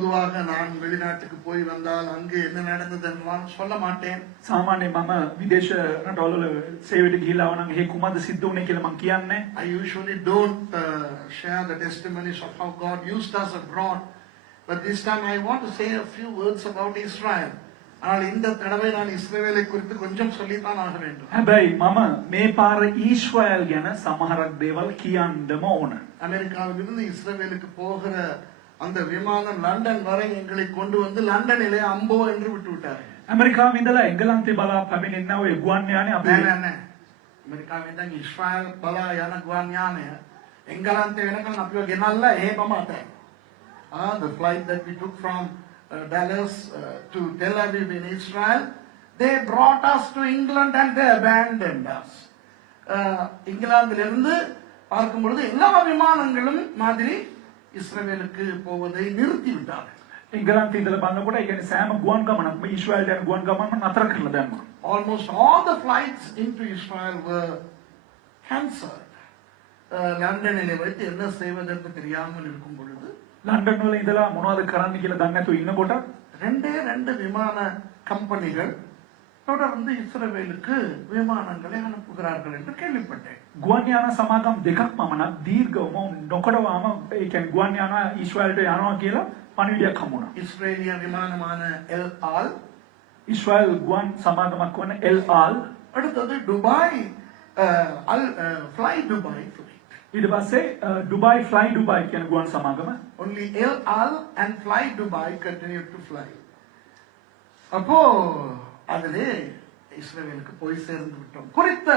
பொதுவாக நான் வெளிநாட்டுக்கு போய் வந்தால் அங்கு என்ன நடந்தது என்றால் சொல்ல மாட்டேன். සාමාන්‍යයෙන් මම විදේශ රටවල සේවයට ගිහිල්ලා ආව නම් එහෙ කුමක්ද සිද්ධ වුනේ කියලා මම කියන්නේ. I usually don't share the testimonies of how God used us abroad, but this time I want to say a few words about Israel. ஆனால் இந்த தடவை நான் இஸ்ரவேலை குறித்து கொஞ்சம் சொல்லித்தான் ஆக வேண்டும். හැබැයි මම මේ පාර ඊශ්‍රායල් ගැන සමහරක් දේවල් කියන්නම ඕන. அமெரிக்காவிலிருந்து இஸ்ரவேலுக்கு போகிற அந்த விமானம் லண்டன் வரை எங்களை கொண்டு வந்து லண்டனிலே அம்போ என்று விட்டு விட்டார். ඇමරිකාවේ ඉඳලා එංගලන්තේ බලා පැමිණෙනා ඔය ගුවන් යානේ අපි අමරිකාවේ ඉඳන් ඉස්රායල් බලා යන ගුවන් යානය එංගලන්තේ වෙනකන් අපිව ගෙනල්ලා එහෙම අතේ. The flight that we took from Dallas to Tel Aviv in Israel, they brought us to England and they abandoned us. இங்கிலாந்திலிருந்து பார்க்கும் பொழுது எல்லா விமானங்களும் மாதிரி இஸ்ரவேலுக்கு போவதை நிறுத்தி விட்டார்கள். එංගලන්තේ ඉඳලා බලනකොට ඒ කියන්නේ සෑම ගුවන් ගමනක්ම ඊශ්‍රායල් යන ගුවන් ගමන්ම නතර කරලා දැම්මා. Almost all the flights into Israel were cancelled. லண்டனிலே வைத்து என்ன செய்வதென்று தெரியாமல் இருக்கும் பொழுது ලන්ඩන් වල ඉඳලා මොනවද කරන්න කියලා දන්නේ නැතුව ඉන්නකොට ரெண்டு விமான கம்பெனிகள் தொடர்ந்து இஸ்ரவேலுக்கு விமானங்களை அனுப்புகிறார்கள் என்று கேள்விப்பட்டேன். ගුවන් යාන සමාගම් දෙකක් පමණක් දීර්ඝවම නොකඩවාම ඒ කියන්නේ ගුවන් යාන ඊශ්‍රායලට යනවා කියලා පණිවිඩයක් හමුණා. இஸ்ரேலிய விமானமான எல் ஆல், ඊශ්‍රායල් ගුවන් සමාගමක් වන එල් ආල්, அடுத்தது துபாய் fly Dubai flight. ඊට පස්සේ ඩුබායි fly ඩුබායි කියන ගුවන් සමාගම. Only El Al and fly Dubai continued to fly. அப்போ அதிலே இஸ்ரவேலுக்கு போய் சேர்ந்து விட்டோம். குறித்த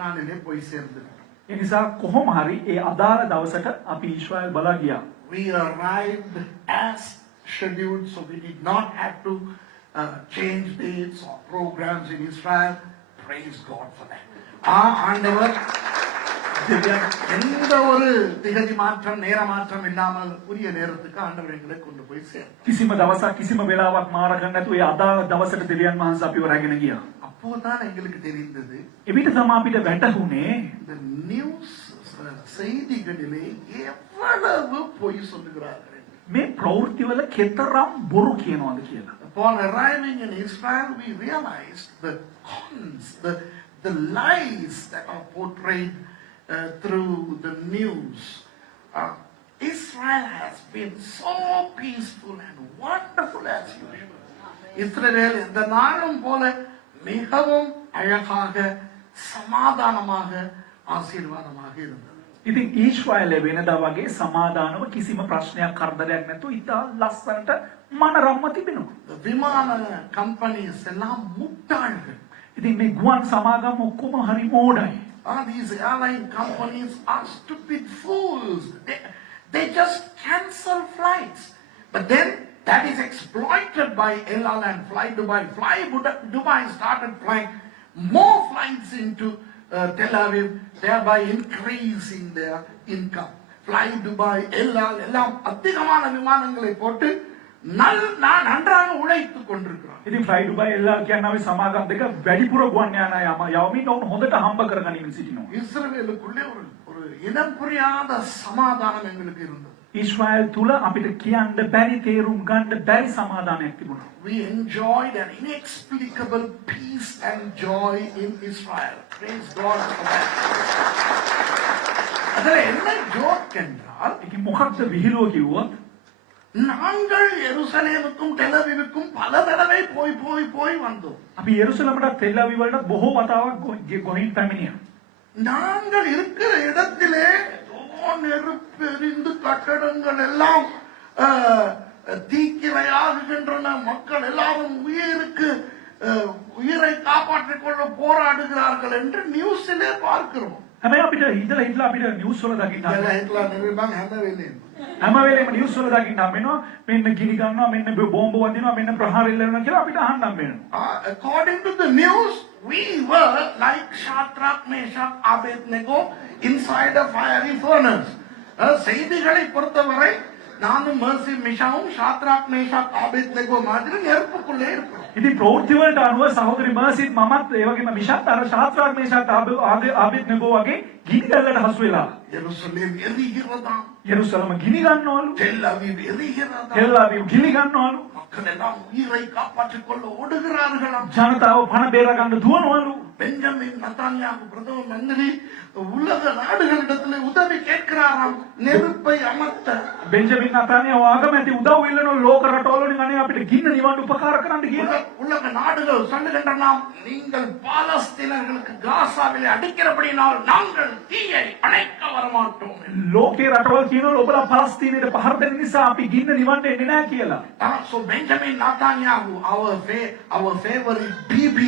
நாளிலே போய் சேர்ந்து விட்டோம். ඒ නිසා කොහොම හරි ඒ අදාළ දවසට අපි ඊශ්‍රායල් බලා ගියා. We arrived as scheduled, so we did not have to change dates or programs in Israel. Praise God for that. ஆண்டவர் எந்த ஒரு திகதி மாற்றம் நேர மாற்றம் இல்லாமல் உரிய நேரத்துக்கு ஆண்டவர் எங்களை கொண்டு போய் சேர்த்தார். කිසිම දවසක් කිසිම වෙලාවක් මාර ගන්න නැතුව ඒ අදාළ දවසට දෙවියන් වහන්සේ අපිව රැගෙන ගියා. அப்போதான் எங்களுக்கு தெரிந்தது එවිට තමයි අපිට වැටහුනේ இந்த நியூஸ் செய்திகளிலே எவ்வளவு பொய் சொல்லுகிறார்கள். මේ ප්‍රවෘත්ති වල කෙතරම් බොරු කියනවාද කියලා. Upon arriving in Israel, we realized the cons, the lies that are portrayed through the news. Israel has been so peaceful and wonderful as usual. இஸ்ரவேல் இந்த நாளும் போல மிகவும் அழகாக சமாதானமாக ஆசீர்வாதமாக இருந்தது. ඉතින් ඊශ්‍රායලේ වෙනදා වගේ සමාදානව කිසිම ප්‍රශ්නයක් කරදරයක් නැතුව ඉතා ලස්සනට මනරම්ම තිබෙනවා. The விமான companies எல்லாம் முட்டாள்கள். ඉතින් මේ ගුවන් සමාගම් ඔක්කොම හරි මෝඩයි. These airline companies are stupid fools. They just cancel flights. But then that is exploited by El Al and Fly Dubai. Dubai started flying more flights into Tel Aviv, thereby increasing their income. Fly Dubai, El Al, எல்லாம் அதிகமான விமானங்களை போட்டு நான் நன்றாக உழைத்துக் கொண்டிருக்கிறோம். ඉතින් fly Dubai එල්ලා කියනවාවේ සමාගම් දෙක වැඩිපුර ගුවන් යාන යවමින් ඔවුන් හොඳට හම්බ කරගනිමින් සිටිනවා. இஸ்ரவேலுக்குள்ளே ஒரு இனம் புரியாத சமாதானம் எங்களுக்கு இருந்தது. ඊශ්‍රායල් තුල අපිට කියන්න බැරි තේරුම් ගන්න බැරි සමාදානයක් තිබුණා. We enjoyed an inexplicable peace and joy in Israel. Praise God for that. அதில் என்ன ஜோக் என்றால் ඒකේ මොකක්ද විහිළුව කිව්වොත් நாங்கள் எருசலேமுக்கும் டெல் அவிவுக்கும் பல தடவை போய் வந்தோம். අපි යෙරුසලමට තෙල් අවිව වලට බොහෝ වතාවක් ගොහින් පැමිණියා. நாங்கள் இருக்கிற இடத்திலே நெருப்பெரிந்து கட்டடங்கள் எல்லாம் தீக்கிரையாகுகின்றன. மக்கள் எல்லாரும் உயிரை காப்பாற்றிக் கொள்ள போராடுகிறார்கள் என்று நியூஸிலே பார்க்கிறோம். හැබැයි අපිට ඉඳලා අපිට නිවුස් වල දකින්න හැම වෙලේම නිවුස් වල දකින්න හම්බෙනවා මෙන්න ගිනි ගන්නවා මෙන්න බෝම්බ වදිනවා මෙන්න ප්‍රහාර එල්ලනවා කියලා අපිට අහන්න හම්බෙනවා. According to the news, we were like Shadrach, Meshach, Abednego inside a fiery furnace. செய்திகளை பொறுத்தவரை நானும் மேர்சி மிஷாவும் ஷாத்ராக் மேஷாக் ஆபேத்நேகோ மாதிரி நெருப்புக்குள்ளே இருக்கிறோம். ඉතින් ප්‍රවෘත්ති වලට අනුව සහෝදරි මර්සිත් මමත් ඒ වගේම මිෂාත් අර ශාස්ත්‍රාක් මේෂාත් ආබේද්නෙගෝ වගේ ගිනි දැල්ලට හසු වෙලා எருசலேம் எரிகிறதாம். යෙරුසලම ගිනி ගන්නවලු. Tel Aviv எரிகிறதாம். ටෙල් අවීව් ගිනි ගන්නවලු. மக்கள் எல்லாம் உயிரை காப்பாற்றிக் கொள்ள ஓடுகிறார்களாம். ජනතාව පණ බේර ගන්න දුවනවලු. பெஞ்சமின் நத்தான்யாகு பிரதம மந்திரி உலக நாடுகளிடத்தில் உதவி கேட்கிறாராம் நெருப்பை அமர்த்த. බෙන්ජමින් අතානියා ආගමැති උදව් ඉල්ලන ලෝක රටවලින් අනේ අපිට ගින්න නිවන්න උපකාර කරන්න කියලා. உலக நாடுகள் சொல்லுகின்றனாம், நீங்கள் பாலஸ்தீனர்களுக்கு காசாவிலே அடிக்கிறபடினால் நாங்கள் தீயை அணைக்க வரமாட்டோம். ලෝකේ රටවල් කියනවා ඔබලා පලස්තීනයට පහර දෙන නිසා අපි ගින්න නිවන්න එන්නේ නැහැ කියලා. So Benjamin Netanyahu, our favorite BB,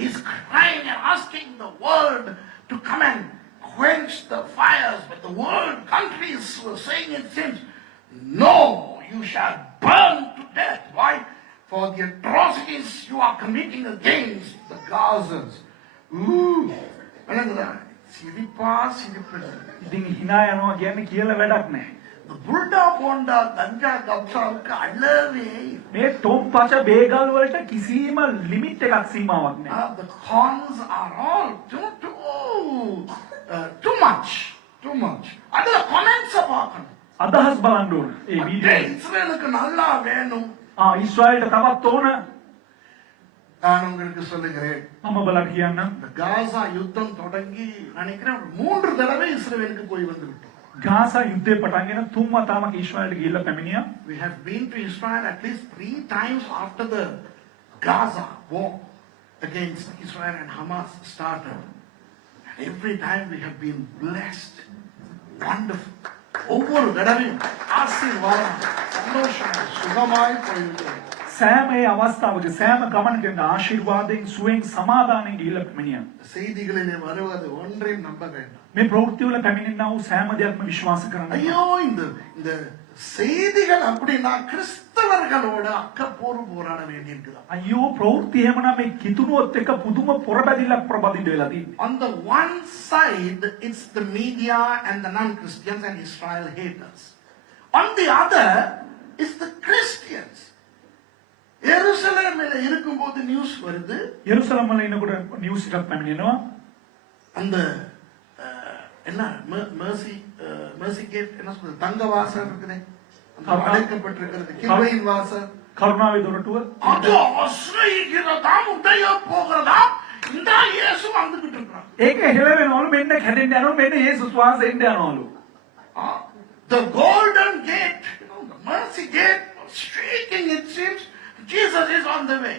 he's crying and asking the world to come and quench the fires, but the world countries were saying, it seems, no, you shall burn to death. Why? For the atrocities you are committing against the Gazans. சிரிப்பா சிரிப்பு. ඉතින් hina යනවා කියන්නේ කියලා වැඩක් නැහැ. The புல்டா bonda கஞ்சா கப்சாவுக்கு அளவே මේ ටොම් පච බේගල් වලට කිසිම ලිමිට් එකක් සීමාවක් නැහැ. the cons are all too much. அதுல comments பார்க்கணும். අදහස් බලන්න ඕන. ඒ වීඩියෝ இஸ்ரேலுக்கு நல்லா வேணும். ඊශ්‍රායලට තවත් ඕන. நான் உங்களுக்கு சொல்லுகிறேன், මම බලන්න කියන්නම්. இந்த காசா யுத்தம் தொடங்கி நினைக்கிறேன் 3 தடவை இஸ்ரேலுக்கு போய் வந்து விட்டோம். ගාසා යුද්ධය පටන් ගෙන 3 වතාවක් ඊශ්‍රායලට ගිහිල්ලා පැමිණියා. We have been to Israel at least 3 times after the Gaza war against Israel and Hamas started. And every time we have been blessed. Wonderful. ஒவ்வொரு தடவையும் ஆசீர்வாதம், சந்தோஷம், சுகமாய் போயிருக்கிறோம். සෑම ඒ අවස්ථාවක සෑම ගමනකම ආශිර්වාදයෙන් සුවෙන් සමාදානයෙන් ගිහිල්ලා පැමිණියා. செய்திகளிலே வருவது ஒன்றையும் நம்ப வேண்டாம். මේ ප්‍රවෘත්ති වල පැමිණෙනා වූ සෑම දෙයක්ම විශ්වාස කරන්න. ஐயோ, இந்த செய்திகள் அப்படின்னா கிறிஸ்தவர்களோட அக்கப்போரு போராட வேண்டியிருக்குதா? අයියෝ ප්‍රවෘත්ති එහෙමනම් මේ කිතුනුවත් එක පුදුම පොරබැදිල්ලක් ප්‍රබදින්න වෙලා තියෙනවා. On the one side, it's the media and the non-Christians and Israel haters. On the other, is the Christians. எருசலேமில் இருக்கும்போது நியூஸ் வருது. යෙරුසලම් වල ඉන්නකොට නිවුස් එකක් පැමිණෙනවා. அந்த என்ன mercy gate என்ன சொல்றது, தங்க வாசல் இருக்குதே, அந்த அடைக்கப்பட்டிருக்கிறது கிருபையின் வாசல், කරුණාවේ දොරටුව. அது ஆசிரியக்கிறதாம், உடைய போகிறதாம். இந்த இயேசு வந்துகிட்டு இருக்கான். ඒක හෙලවෙනවලු, මෙන්න කැඩෙන්න යනවා, මෙන්න යේසුස් වහන්සේ එන්න යනවලු. The golden gate, the mercy gate was shaking, it seems. Jesus is on the way.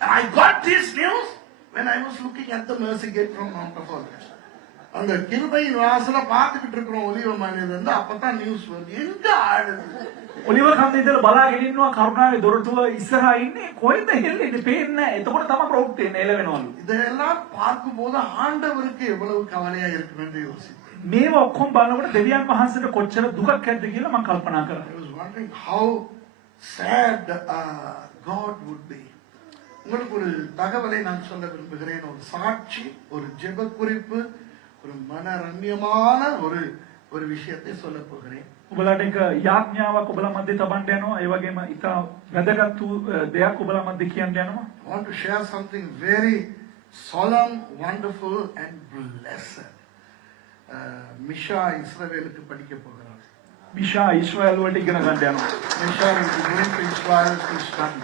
And I got this news when I was looking at the mercy gate from Mount of Olives. அந்த கிருபையின் வாசல பார்த்துக்கிட்டு இருக்கிறோம் ஒலிவ மலையில இருந்து. அப்பதான் news வருது, எங்க ஆடுது. ඔලිව කන්ද ඉඳලා බලාගෙන ඉන්නවා කරුණාවේ දොරටුව ඉස්සරහා ඉන්නේ, කොහෙද හෙල්ලෙන්නේ පේන්නේ නැහැ. එතකොට තමයි ප්‍රවෘත්ති එන්නේ එළවෙනවලු. இதெல்லாம் பார்க்கும்போது ஆண்டவருக்கு எவ்வளவு கவலையா இருக்கும் என்று யோசித்தேன். මේව ඔක්කොම බලනකොට දෙවියන් වහන්සේට කොච්චර දුකක් ඇද්ද කියලා මම කල්පනා කරා. I was wondering how sad God would be. உங்களுக்கு ஒரு தகவலை நான் சொல்ல விரும்புகிறேன். ஒரு சாட்சி, ஒரு ஜெப குறிப்பு, ஒரு மனரம்யமான ஒரு விஷயத்தை சொல்ல போகிறேன். ඔබලාට එක යාඥාවක් ඔබලා මැද තබන්න යනවා. ඒ වගේම ඉතා වැදගත් වූ දෙයක් ඔබලා මැද කියන්න යනවා. I want to share something very solemn, wonderful and blessed. மிஷா இஸ்ரவேலுக்கு படிக்க போகிறார். මිෂා ඊශ්‍රායල් වලට ඉගෙන ගන්න යනවා. மிஷா is going to Israel to study.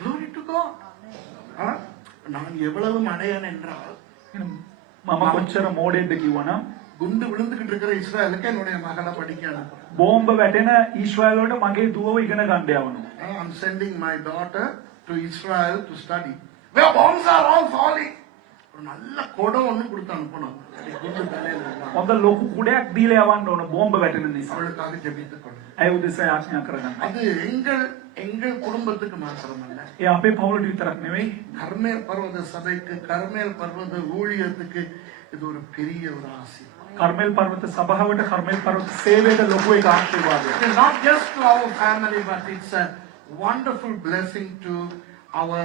Glory to God. நான் எவ்வளவு மடையன் என்றால், මම කොච්චර මෝඩෙක්ද කිව්වනම් குண்டு விழுந்துகிட்டு இருக்கிற இஸ்ரேலுக்கு என்னுடைய மகளை படிக்க அனுப்புறேன். බෝම්බ වැටෙන ඊශ්‍රායල් වලට මගේ දුවව ඉගෙන ගන්න යවනවා. I'm sending my daughter to Israel to study. Where bombs are all falling. ஒரு நல்ல குடம் ஒண்ணு கொடுத்து அனுப்பணும். குண்டு தலையில இருந்தா හොඳ ලොකු කුඩයක් දීලා යවන්න ඕන බෝම්බ වැටෙන නිසා. அவளுக்காக ஜெபித்துக் கொள்ளுங்க. ඒ උදෙසා යාඥා කරගන්න. அது எங்கள் குடும்பத்துக்கு மாத்திரமல்ல, ඒ අපේ පවුලට විතරක් නෙවෙයි, கர்மேல் பர்வத சபைக்கு, கர்மேல் பர்வத ஊழியத்துக்கு இது ஒரு பெரிய ஒரு ஆசீர்வாதம். කර්මෙල් පර්වත සභාවට, කර්මෙල් පර්වත සේවයට ලොකු එක ආශිර්වාදයක්. It is not just to our family, but it's a wonderful blessing to our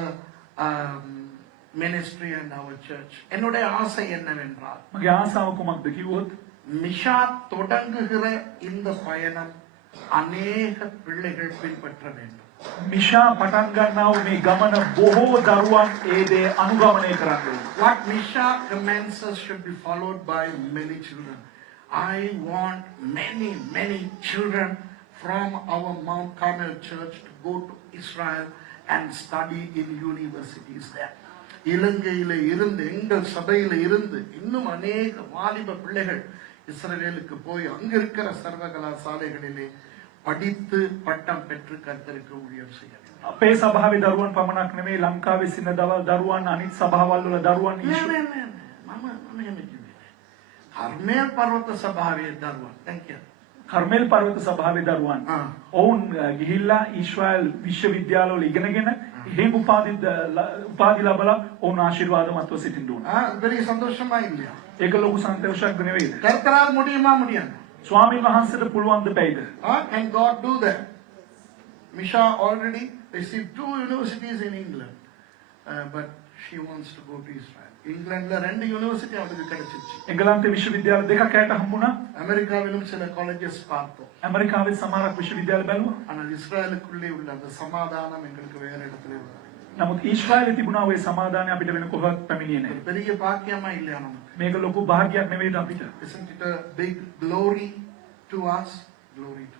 ministry and our church. என்னுடைய ஆசை என்னவென்றால், මගේ ආසාව කුමක්ද කිව්වොත්, மிஷா தொடங்குகிற இந்த பயணம் அநேக பிள்ளைகள் பின்பற்ற வேண்டும். මිෂා පටන් ගන්නා වූ මේ ගමන බොහෝ දරුවන් ඒ දේ අනුගමනය කරන්න ඕනේ. What Misha commands us should be followed by many children. I want many children from our Mount Carmel church to go to Israel and study in universities there. இலங்கையில இருந்து எங்கள் சபையில இருந்து இன்னும் அநேக வாலிப பிள்ளைகள் இஸ்ரவேலுக்கு போய் அங்க இருக்கிற சர்வகலாசாலைகளிலே படித்து பட்டம் பெற்று கர்த்தருக்கு ஊழியம் செய்ய வேண்டும். අපේ සභාවේ දරුවන් පමණක් නෙමෙයි ලංකාවේ සින්න දරුවන් අනිත් සභාවල් වල දරුවන් මම එහෙම කිව්වේ. කර්මේල් පර්වත සභාවේ දරුවන්. Thank you. කර්මෙල් පර්වත සභාවේ දරුවන් ඔවුන් ගිහිල්ලා ඊශ්‍රායල් විශ්වවිද්‍යාලවල ඉගෙනගෙන එහෙම උපාධි ලැබලා ඔවුන් ආශිර්වාදමත්ව සිටින්න ඕන. very சந்தோஷமா இல்லையா? ඒක ලොකු සන්තෝෂයක් නෙවෙයිද? கர்த்தரால் முடியுமா முடியாது? ස්වාමීන් වහන්සේට පුළුවන් ද බැයිද? Can God do that? Misha already received 2 universities in England, but she wants to go to Israel. இங்கிலாந்துல 2 யூனிவர்சிட்டி அவளுக்கு கிடைச்சிருச்சு. එංගලන්තේ විශ්වවිද්‍යාල දෙකක් ඇයට හම්බුණා. அமெரிக்காவிலும் சில காலேஜஸ் பார்த்தோம். ඇමරිකාවේ සමහරක් විශ්වවිද්‍යාල බැලුවා. ஆனால் இஸ்ரேலுக்குள்ளே உள்ள அந்த சமாதானம் எங்களுக்கு வேற இடத்துல உள்ளது. නමුත් ඊශ්‍රායලයේ තිබුණා ওই සමාදානය අපිට වෙන කොහොමවත් පැමිණියේ නැහැ. பெரிய பாக்கியமா இல்லையா நமக்கு? මේක ලොකු භාග්‍යයක් නෙවෙයිද අපිට? Isn't it a big glory to us? Glory to